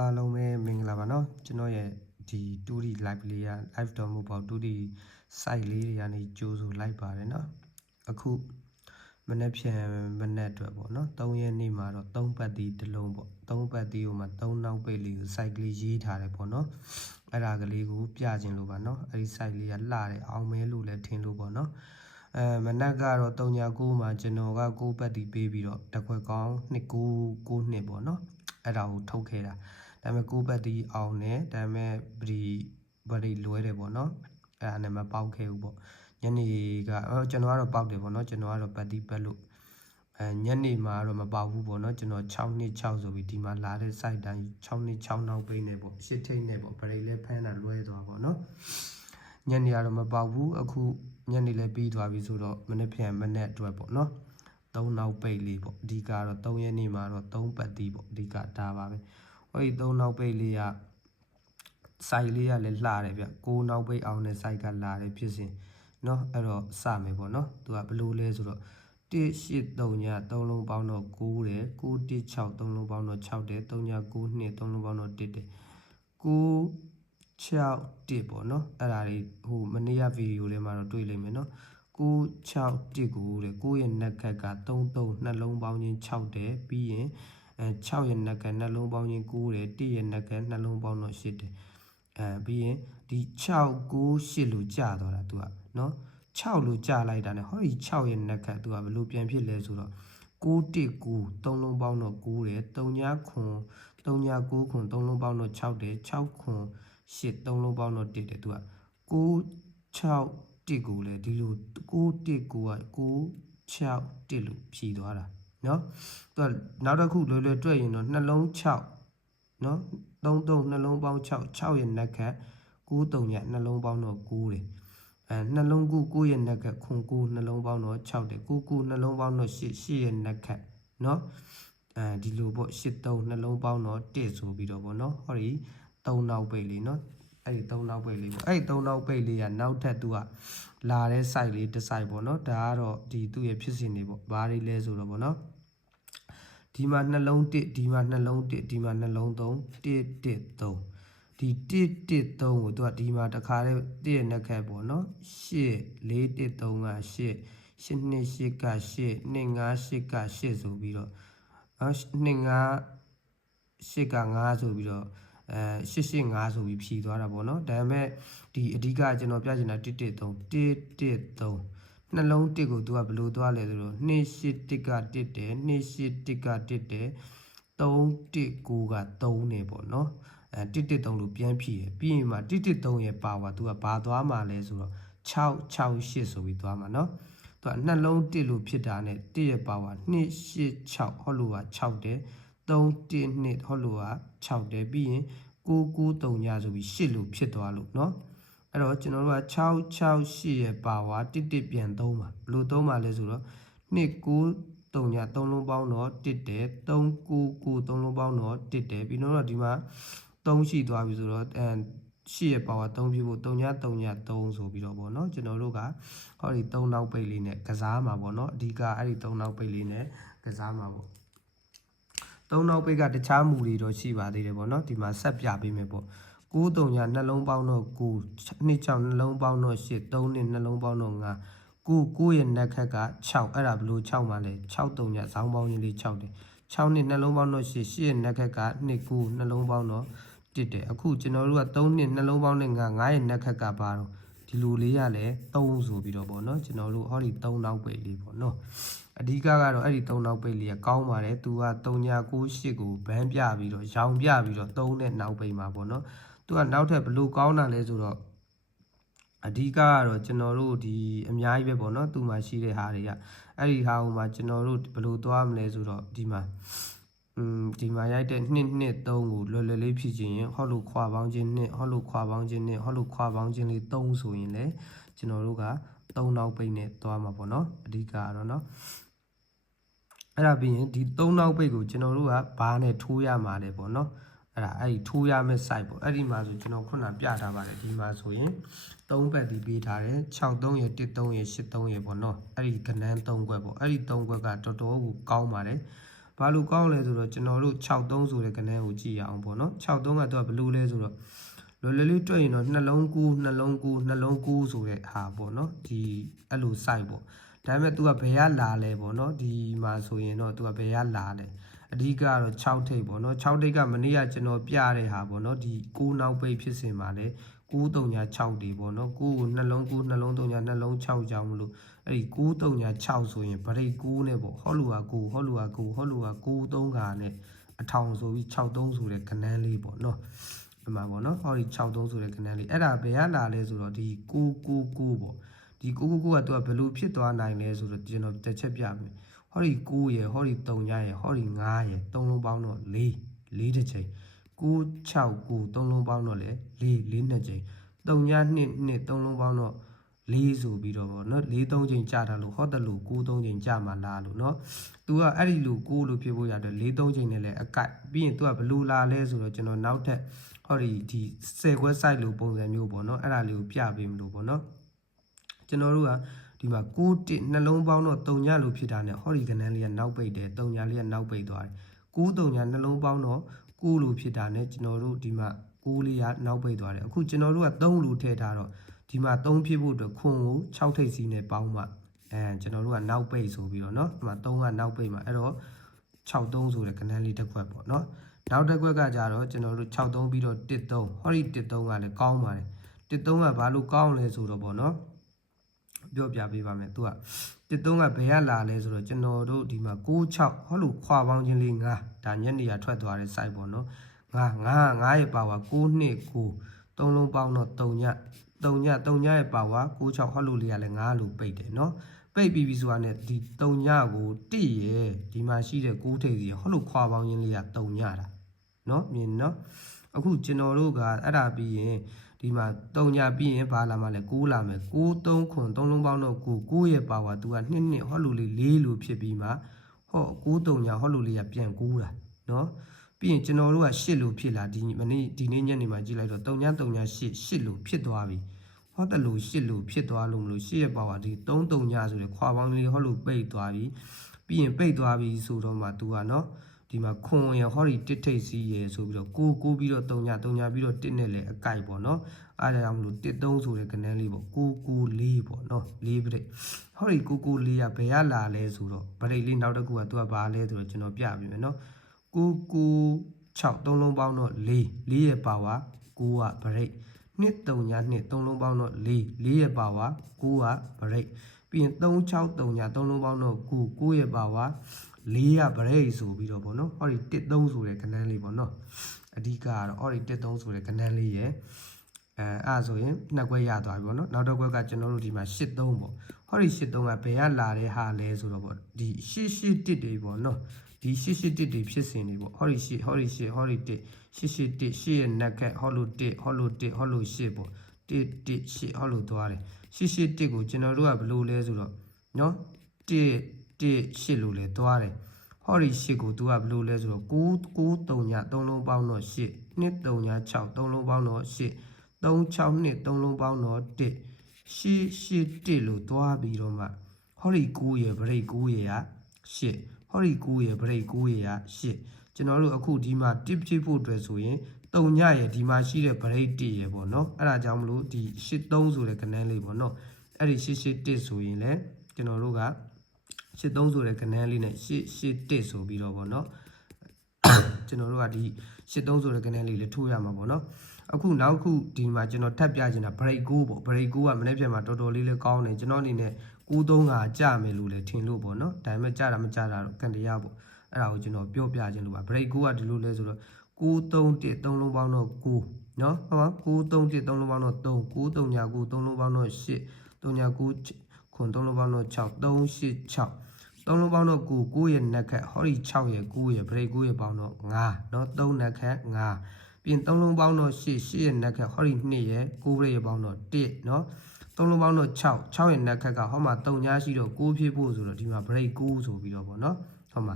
အားလုံးပဲမင်္ဂလာပါနော်ကျွန်တော်ရဲ့ဒီ 2D live လေးက live download ပေါ့ 2D site လေးတွေကနေကြိုးဆိုလိုက်ပါတယ်နော်အခုမနေ့ဖြန်မနေ့အတွက်ပေါ့နော်3ရက်နေ့မှာတော့3ပတ်တီးတစ်လုံးပေါ့3ပတ်တီးကိုမှ3နောက်ပိတ်လေးကို site လေးရေးထားတယ်ပေါ့နော်အဲ့ဒါကလေးကိုပြခြင်းလို့ပါနော်အဲ့ဒီ site လေးကလှတယ်အောင်မဲလို့လည်းထင်လို့ပေါ့နော်အဲမနက်ကတော့3.9မှာကျွန်တော်က9ပတ်တီးပေးပြီးတော့တခွက်ကောင်း2.9 9နှစ်ပေါ့နော်အဲ့ဒါကိုထုတ်ခဲ့တာ ဒါပေမဲ့ကိုဘက်တီအောင်တယ်ဒါပေမဲ့ဗဒီဗဒီလွဲတယ်ပေါ့နော်အဲ့ဒါနဲ့မပေါက်ခဲ့ဘူးပေါ့ညနေကအော်ကျွန်တော်ကတော့ပေါက်တယ်ပေါ့နော်ကျွန်တော်ကတော့ပတ်တီပတ်လို့အဲညနေမှာတော့မပေါက်ဘူးပေါ့နော်ကျွန်တော်6နှစ်6ဆိုပြီးဒီမှာလာတဲ့ site တိုင်း6နှစ်6နောက်ပိနေပေါ့ရှစ်ထိတ်နေပေါ့ဗဒီလည်းဖမ်းတာလွဲသွားပေါ့နော်ညနေကတော့မပေါက်ဘူးအခုညနေလည်းပြီးသွားပြီဆိုတော့မနေ့ပြန်မနေ့အတွက်ပေါ့နော်၃နောက်ပိတ်လေးပေါ့အဓိကတော့3ရက်နေ့မှာတော့3ပတ်တီပေါ့အဓိကဒါပါပဲ ဟိုဒီ၃နောက်ပိတ်လေးကစိုက်လေးကလည်းလှတယ်ဗျကိုးနောက်ပိတ်အောင်တဲ့စိုက်ကလာတယ်ဖြစ်စဉ်เนาะအဲ့တော့စမယ်ပေါ့เนาะသူကဘလို့လဲဆိုတော့1 8 3ည3လုံးပေါင်းတော့9တယ်9 1 6 3လုံးပေါင်းတော့6တယ်3ည9 2 3လုံးပေါင်းတော့1တယ်9 6 1ပေါ့เนาะအဲ့ဒါတွေဟိုမနေ့ကဗီဒီယိုထဲမှာတော့တွေ့လိမ့်မယ်เนาะ9 6 1ကိုတဲ့9ရဲ့နက်ခက်က3 3နှလုံးပေါင်းချင်း6တယ်ပြီးရင် အဲ6ရဲ့နက်ကနှလုံးပေါင်းချင်း9တယ်1ရဲ့နက်ကနှလုံးပေါင်းတော့8တယ်အဲပြီးရင်ဒီ6 9 8လို့ကြာသွားတာသူကနော်6လို့ကြာလိုက်တာ ਨੇ ဟောဒီ6ရဲ့နက်ကသူကဘယ်လိုပြန်ဖြစ်လဲဆိုတော့6 1 9 3လုံးပေါင်းတော့9တယ်3ညခွန်3ည9ခွန်3လုံးပေါင်းတော့6တယ်6ခွန်8 3လုံးပေါင်းတော့1တယ်သူက9 6 1ကိုလေဒီလို9 1 9က9 6 1လို့ဖြည်သွားတာ နော်သူကနောက်တစ်ခုလွယ်လွယ်တွေ့ရင်တော့နှလုံး6နော်33နှလုံးပေါင်း6 6ရဲ့နက်ခတ်9 3ညနှလုံးပေါင်းတော့9တယ်အဲနှလုံး9 9ရဲ့နက်ကခွန်9နှလုံးပေါင်းတော့6တယ်9 9နှလုံးပေါင်းတော့8 8ရဲ့နက်ခတ်နော်အဲဒီလိုပေါ့8 3နှလုံးပေါင်းတော့1ဆိုပြီးတော့ပေါ့နော်ဟောဒီ3နောက်ပိတ်လေးနော် အဲ့ဒီ3နောက်ပိတ်လေးပေါ့အဲ့ဒီ3နောက်ပိတ်လေးကနောက်ထပ်သူကလာတဲ့ site လေးတစ် site ပေါ့နော်ဒါကတော့ဒီသူ့ရဲ့ဖြစ်စဉ်တွေပေါ့ဘာတွေလဲဆိုတော့ပေါ့နော်ဒီမှာနှလုံး1ဒီမှာနှလုံး1ဒီမှာနှလုံး3 1 1 3ဒီ1 1 3ကိုသူကဒီမှာတခါလေး1ရဲ့နှက်ခက်ပေါ့နော်8 4 1 3က8 8နှစ်8က8နှစ်5 8က8ဆိုပြီးတော့နော်နှစ်5 8က9ဆိုပြီးတော့ အဲ885ဆိုပြီးဖြည်သွားတာပေါ့နော်ဒါပေမဲ့ဒီအဓိကကျွန်တော်ပြချင်တာ113 113နှလုံး1ကိုသူကဘယ်လိုသွားလဲဆိုတော့281က1တယ်281က1တယ်319က3နေပေါ့နော်အဲ113လို့ပြန်ဖြည်တယ်ပြီးရင်မှ113ရဲ့ပါဝါသူကဘာသွားမှာလဲဆိုတော့668ဆိုပြီးသွားမှာနော်သူကနှလုံး1လို့ဖြစ်တာနဲ့1ရဲ့ပါဝါ286ဟောလို့က6တယ် 3 1 2ဟောလို့က6တယ်ပြီးရင်993ညဆိုပြီး8လို့ဖြစ်သွားလို့เนาะအဲ့တော့ကျွန်တော်တို့က668ရဲ့ပါဝါ11ပြန်သုံးပါဘယ်လိုသုံးပါလဲဆိုတော့293ည3လုံးပေါင်းတော့1တယ်399 3လုံးပေါင်းတော့1တယ်ပြီးတော့ဒီမှာ3ရှိသွားပြီဆိုတော့အဲရှိရပါဝါ3ပြဖို့3ည3ည3ဆိုပြီးတော့ဗောနော်ကျွန်တော်တို့ကဟောဒီ3နောက်ပိတ်လေးနဲ့ကစားမှာဗောနော်အဓိကအဲ့ဒီ3နောက်ပိတ်လေးနဲ့ကစားမှာဗော 3နောက်ပိတ်ကတခြားမူတွေတော့ရှိပါသေးတယ်ဗောနော်ဒီမှာဆက်ပြပေးမယ်ဗော9တုံညာနှလုံးပေါင်းတော့9နှစ်6နှလုံးပေါင်းတော့8 3နှစ်နှလုံးပေါင်းတော့9 9 9ရဲ့နက်ခက်က6အဲ့ဒါဘလို့6မှလဲ6တုံညာဇောင်းပေါင်းကြီးလေး6တယ်6နှစ်နှလုံးပေါင်းတော့8 8ရဲ့နက်ခက်က2 9နှလုံးပေါင်းတော့တစ်တယ်အခုကျွန်တော်တို့က3နှစ်နှလုံးပေါင်းနဲ့9 9ရဲ့နက်ခက်ကပါတော့ ဒီလိုလေးရလဲ3ဆိုပြီးတော့ဗောနော်ကျွန်တော်တို့ဟောဒီ3နောက်ပိတ်လေးဗောနော်အဓိကကတော့အဲ့ဒီ3နောက်ပိတ်လေးကကောင်းပါတယ်သူက3ညာ9 8ကိုဘန်းပြပြီးတော့ရောင်ပြပြီးတော့3နဲ့နောက်ပိတ်မှာဗောနော်သူကနောက်ထပ်ဘလို့ကောင်းတာလဲဆိုတော့အဓိကကတော့ကျွန်တော်တို့ဒီအများကြီးပဲပေါ့နော်သူမှရှိတဲ့ဟာတွေကအဲ့ဒီဟာဟိုမှာကျွန်တော်တို့ဘလို့သွားမလဲဆိုတော့ဒီမှာอืม ဒီမှာရိုက်တဲ့1 2 3ကိုလွယ်လွယ်လေးဖြည့်ချင်ရင်ဟော့လို့ခွာပေါင်းခြင်း1ဟော့လို့ခွာပေါင်းခြင်း1ဟော့လို့ခွာပေါင်းခြင်းလေး3ဆိုရင်လေကျွန်တော်တို့က3နောက်ပိတ်နဲ့သွားမှာပေါ့နော်အဓိကကတော့နော်အဲ့ဒါပြီးရင်ဒီ3နောက်ပိတ်ကိုကျွန်တော်တို့ကဘာနဲ့ထိုးရမှာလဲပေါ့နော်အဲ့ဒါအဲ့ဒီထိုးရမယ့် site ပေါ့အဲ့ဒီမှာဆိုကျွန်တော်ခုနပြထားပါတယ်ဒီမှာဆိုရင်3ဘက်ဒီပေးထားတယ်63ရ13ရ83ရပေါ့နော်အဲ့ဒီကဏန်း3ခွက်ပေါ့အဲ့ဒီ3ခွက်ကတော်တော်ကိုကောင်းပါတယ် ဘာလို့ကောင်းလဲဆိုတော့ကျွန်တော်တို့63ဆိုတဲ့ကဏ္ဍကိုကြည့်ရအောင်ပေါ့နော်63ကသူကဘယ်လိုလဲဆိုတော့လွယ်လွယ်လေးတွေ့ရင်တော့နှလုံးကူးနှလုံးကူးနှလုံးကူးဆိုတဲ့ဟာပေါ့နော်ဒီအဲ့လို site ပေါ့ဒါပေမဲ့ तू ကဘယ်ကလာလဲပေါ့နော်ဒီမှာဆိုရင်တော့ तू ကဘယ်ကလာလဲအဓိကကတော့6ထိပ်ပေါ့နော်6ထိပ်ကမနေ့ကကျွန်တော်ပြတဲ့ဟာပေါ့နော်ဒီ9နောက်ပိတ်ဖြစ်စင်ပါလေ 936တွေပေါ့နော်9ကိုနှလုံး9နှလုံး3နှလုံး6ကြောင်းမလို့အဲ့ဒီ936ဆိုရင်ဗရိတ်9နဲ့ပေါ့ဟောလူဟာ9ဟောလူဟာ9ဟောလူဟာ93ကနဲ့အထောင်ဆိုပြီး63ဆိုတဲ့ကဏ္ဍလေးပေါ့နော်ဒီမှာပေါ့နော်ဟောဒီ63ဆိုတဲ့ကဏ္ဍလေးအဲ့ဒါဘယ်ကလာလဲဆိုတော့ဒီ999ပေါ့ဒီ999ကသူကဘယ်လိုဖြစ်သွားနိုင်လဲဆိုတော့ကျွန်တော်တစ်ချက်ပြမယ်ဟောဒီ9ရယ်ဟောဒီ3ရယ်ဟောဒီ9ရယ်သုံးလုံးပေါင်းတော့4 4တစ်ချိန် 969သုံးလုံးပေါင်းတော့လေ4 4နှစ်ချိန်3ည2နှစ်သုံးလုံးပေါင်းတော့4ဆိုပြီးတော့ဗောနော်4 3ချိန်ကြာတာလို့ဟောတယ်လို့9 3ချိန်ကြာမှလားလို့နော်။ तू ကအဲ့ဒီလို9လို့ဖြစ်ဖို့ရတယ်4 3ချိန်နဲ့လည်းအကိုက်ပြီးရင် तू ကဘလို့လာလဲဆိုတော့ကျွန်တော်နောက်ထပ်ဟောဒီဒီ10ခွဲ site လို့ပုံစံမျိုးပေါ့နော်အဲ့ဒါလေးကိုပြပေးမလို့ပေါ့နော်။ကျွန်တော်တို့ကဒီမှာ6တစ်နှလုံးပေါင်းတော့3ညလို့ဖြစ်တာနဲ့ဟောဒီကနန်းလေးကနောက်ပိတ်တယ်3ညလေးကနောက်ပိတ်သွားတယ်9 3ညနှလုံးပေါင်းတော့ 9လို့ဖြစ်တာနဲ့ကျွန်တော်တို့ဒီမှာ6လေးကနောက်ပိတ်သွားတယ်အခုကျွန်တော်တို့က3လို့ထည့်ထားတော့ဒီမှာ3ဖြစ်ဖို့အတွက်ခွန်ကို6ထိပ်စီးနဲ့ပေါင်းမှအဲကျွန်တော်တို့ကနောက်ပိတ်ဆိုပြီးတော့เนาะဒီမှာ3ကနောက်ပိတ်မှာအဲ့တော့63ဆိုတဲ့ကနန်းလေးတစ်ခွက်ပေါ့เนาะနောက်တစ်ခွက်ကကြတော့ကျွန်တော်တို့63ပြီးတော့13ဟောဒီ13ကလည်းကောင်းပါတယ်13ကဘာလို့ကောင်းလဲဆိုတော့ပေါ့เนาะ ပြောပြပေးပါမယ်သူကတစ်သုံးကဘယ်ကလာလဲဆိုတော့ကျွန်တော်တို့ဒီမှာ66ဟောလို့ခွာပေါင်းခြင်းလေး9ဒါညနေရထွက်သွားတဲ့ site ပေါ့နော်9 9 9ရဲ့ပါဝါ6နှစ်9သုံးလုံးပေါင်းတော့3ည3ည3ညရဲ့ပါဝါ96ဟောလို့လေးကလည်း9လို့ပိတ်တယ်နော်ပိတ်ပြီးပြီဆိုတာနဲ့ဒီ3ညကိုတိရဲ့ဒီမှာရှိတဲ့6ထိပ်စီဟောလို့ခွာပေါင်းခြင်းလေးက3ညတာနော်မြင်နော်အခုကျွန်တော်တို့ကအဲ့ဒါပြီးရင် ဒီမှာ3ညပြီးရင်ဘာလာမှလဲ6လာမယ်6 3ခွန်3လုံးပေါင်းတော့9 9ရဲ့ပါဝါ तू က2နှစ်ဟောလူလေး4လို့ဖြစ်ပြီးမှဟော9 3ညဟောလူလေးကပြန်9တာနော်ပြီးရင်ကျွန်တော်တို့က8လို့ဖြစ်လာဒီမနေ့ဒီနေ့ညနေမှာကြည့်လိုက်တော့3ည3ည8 8လို့ဖြစ်သွားပြီဟောတယ်လို့8လို့ဖြစ်သွားလို့မလို့8ရဲ့ပါဝါဒီ3 3ညဆိုတဲ့ခွာပေါင်းလေးဟောလို့ပိတ်သွားပြီပြီးရင်ပိတ်သွားပြီဆိုတော့မှ तू ကနော် ဒီမှာခွန်ရဟောဒီတစ်ထိတ်စီရယ်ဆိုပြီးတော့ကိုကိုပြီးတော့3ည3ညပြီးတော့တစ်နဲ့လည်းအကိုက်ပေါ့နော်အားကြောင့်မလို့တစ်3ဆိုတဲ့ကနန်းလေးပေါ့ကိုကို4ပေါ့နော်4ပြိတ်ဟောဒီကိုကို4ကဘယ်ကလာလဲဆိုတော့ဗရိတ်လေးနောက်တစ်ခုကသူကဘာလဲဆိုတော့ကျွန်တော်ပြပြမယ်နော်ကိုကို6သုံးလုံးပေါင်းတော့4 4ရဲ့ပါဝါ9ကဗရိတ်နှစ်3ညနှစ်သုံးလုံးပေါင်းတော့4 4ရဲ့ပါဝါ9ကဗရိတ်ပြီးရင်3 6 3ညသုံးလုံးပေါင်းတော့9 9ရဲ့ပါဝါ လေးကဗရိတ်ဆိုပြီးတော့ဗောနော်ဟောဒီ13ဆိုတဲ့ကဏ္ဍလေးဗောနော်အဓိကကတော့ဟောဒီ13ဆိုတဲ့ကဏ္ဍလေးရယ်အဲအဲ့ဆိုရင်နှစ်ခွက်ရသွားပြီဗောနော်နောက်တစ်ခွက်ကကျွန်တော်တို့ဒီမှာ83ဗောဟောဒီ83ကဘယ်ကလာတဲ့ဟာလဲဆိုတော့ဗောဒီ881တွေဗောနော်ဒီ881တွေဖြစ်စဉ်တွေဗောဟောဒီ8ဟောဒီ8ဟောဒီ1 881 8ရဲ့နက်ခက်ဟောလို့1ဟောလို့1ဟောလို့8ဗော1 1 8ဟောလို့သွားတယ်881ကိုကျွန်တော်တို့ကဘယ်လိုလဲဆိုတော့နော်1 1 8လို့လဲသွားတယ်ဟောဒီ8ကို तू ကဘယ်လိုလဲဆိုတော့9 9 3ည3လုံးပေါင်းတော့8 2 3ည6 3လုံးပေါင်းတော့8 3 6 2 3လုံးပေါင်းတော့1 8 8 1လို့သွားပြီးတော့မှဟောဒီ9ရဲ့ဗရိတ်9ရဲ့က8ဟောဒီ9ရဲ့ဗရိတ်9ရဲ့က8ကျွန်တော်တို့အခုဒီမှာတစ်ဖြစ်ဖို့အတွက်ဆိုရင်3ညရဲ့ဒီမှာရှိတဲ့ဗရိတ်1ရဲ့ပေါ့နော်အဲ့ဒါကြောင့်မလို့ဒီ83ဆိုတဲ့ကဏ္ဍလေးပေါ့နော်အဲ့ဒီ881ဆိုရင်လည်းကျွန်တော်တို့က 83ဆိုတဲ့ကဏ္ဍလေးနဲ့881ဆိုပြီးတော့ဗောနော်ကျွန်တော်တို့ကဒီ83ဆိုတဲ့ကဏ္ဍလေးလည်းထိုးရမှာဗောနော်အခုနောက်ခုဒီမှာကျွန်တော်ထပ်ပြချင်တာ break 9ပေါ့ break 9ကမနေ့ပြန်မှာတော်တော်လေးလေးကောင်းတယ်ကျွန်တော်အနေနဲ့93ကကြာမယ်လို့လည်းထင်လို့ဗောနော်ဒါပေမဲ့ကြာတာမကြာတာတော့ကန်တရားပေါ့အဲ့ဒါကိုကျွန်တော်ပြောပြခြင်းလို့ပါ break 9ကဒီလိုလဲဆိုတော့931 3လုံးပေါင်းတော့9နော်ဟုတ်ပါ931 3လုံးပေါင်းတော့3 9 3ညာ9 3လုံးပေါင်းတော့8 3ညာ9ခွန်3လုံးပေါင်းတော့6 386 သုံးလုံးပေါင်းတော့9 9ရဲ့နက်ခတ်ဟောဒီ6ရဲ့9ရဲ့ဗရိတ်9ရဲ့ပေါင်းတော့9เนาะ3နက်ခတ်9ပြင်သုံးလုံးပေါင်းတော့8 8ရဲ့နက်ခတ်ဟောဒီ2ရဲ့9ဗရိတ်ရဲ့ပေါင်းတော့1เนาะသုံးလုံးပေါင်းတော့6 6ရဲ့နက်ခတ်ကဟောမှာ3ညာရှိတော့9ဖြစ်ဖို့ဆိုတော့ဒီမှာဗရိတ်9ဆိုပြီးတော့ဗောနော်ဟောမှာ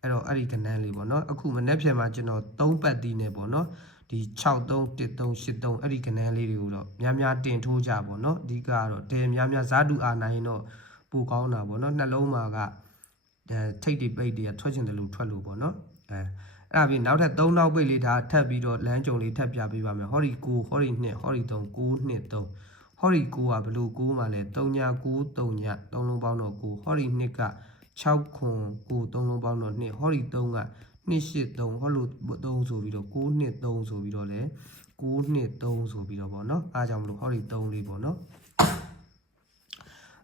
အဲ့တော့အဲ့ဒီကဏ္ဍလေးပေါ့နော်အခုမနေ့ဖြန်မှာကျွန်တော်3ပတ်တီးနေပေါ့နော်ဒီ631383အဲ့ဒီကဏ္ဍလေးတွေကိုတော့များများတင်ထိုးကြပေါ့နော်အဓိကကတော့တဲများများဇာတုအာနိုင်တော့ပိုကောင်းတာပေါ့နော်နှလုံးမှာက အဲ ထိတ်တွေပိတ်တွေကထွက်ချင်တယ်လို့ထွက်လို့ပေါ့နော်အဲအဲ့ဒါပြီးနောက်ထပ်3နောက်ပိတ်လေးဒါထပ်ပြီးတော့လမ်းကြုံလေးထပ်ပြပေးပါမယ်ဟောဒီ9ဟောဒီ2ဟောဒီ3 9 2 3ဟောဒီ9ကဘလို့9မှာလဲ3ည9 3ည3လုံးပေါင်းတော့9ဟောဒီ2က6ခွန်9 3လုံးပေါင်းတော့2ဟောဒီ3က283ဟောလို့3ဆိုပြီးတော့9 2 3ဆိုပြီးတော့လဲ9 2 3ဆိုပြီးတော့ပေါ့နော်အားကြောင့်မလို့ဟောဒီ3လေးပေါ့နော်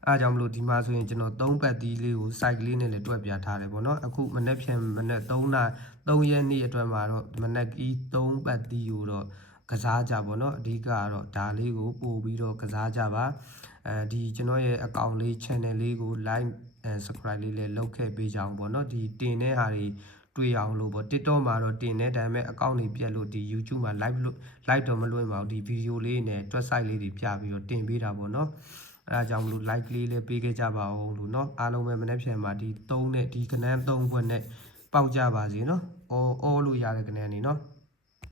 အားကြောင့်မလို့ဒီမှာဆိုရင်ကျွန်တော်3ပတ်တီးလေးကို site လေးနဲ့လည်းတွက်ပြထားတယ်ပေါ့နော်အခုမနေ့ဖြန်မနေ့3နာ3ရက်နေ့အတွက်မှာတော့မနေ့ကီး3ပတ်တီးကိုတော့ကစားကြပေါ့နော်အဓိကကတော့ဒါလေးကိုပို့ပြီးတော့ကစားကြပါအဲဒီကျွန်တော်ရဲ့အကောင့်လေး channel လေးကို like and subscribe လေးလည်းလုပ်ခဲ့ပေးကြအောင်ပေါ့နော်ဒီတင်တဲ့ဟာတွေတွေ့အောင်လို့ပေါ့ TikTok မှာတော့တင်နေဒါပေမဲ့အကောင့်တွေပြက်လို့ဒီ YouTube မှာ live လို့ live တော့မလွှင့်ပါဘူးဒီ video လေးနဲ့တွက် site လေးတွေပြပြီးတော့တင်ပေးတာပေါ့နော် အဲဒါကြောင့်မလို့ like လေးလည်းပေးခဲ့ကြပါအောင်လို့เนาะအားလုံးပဲမနေ့ပြန်မှာဒီ3နဲ့ဒီကနန်း3ဘွက်နဲ့ပေါက်ကြပါစေเนาะအော်အော်လို့ရတဲ့ကနန်းနေเนาะ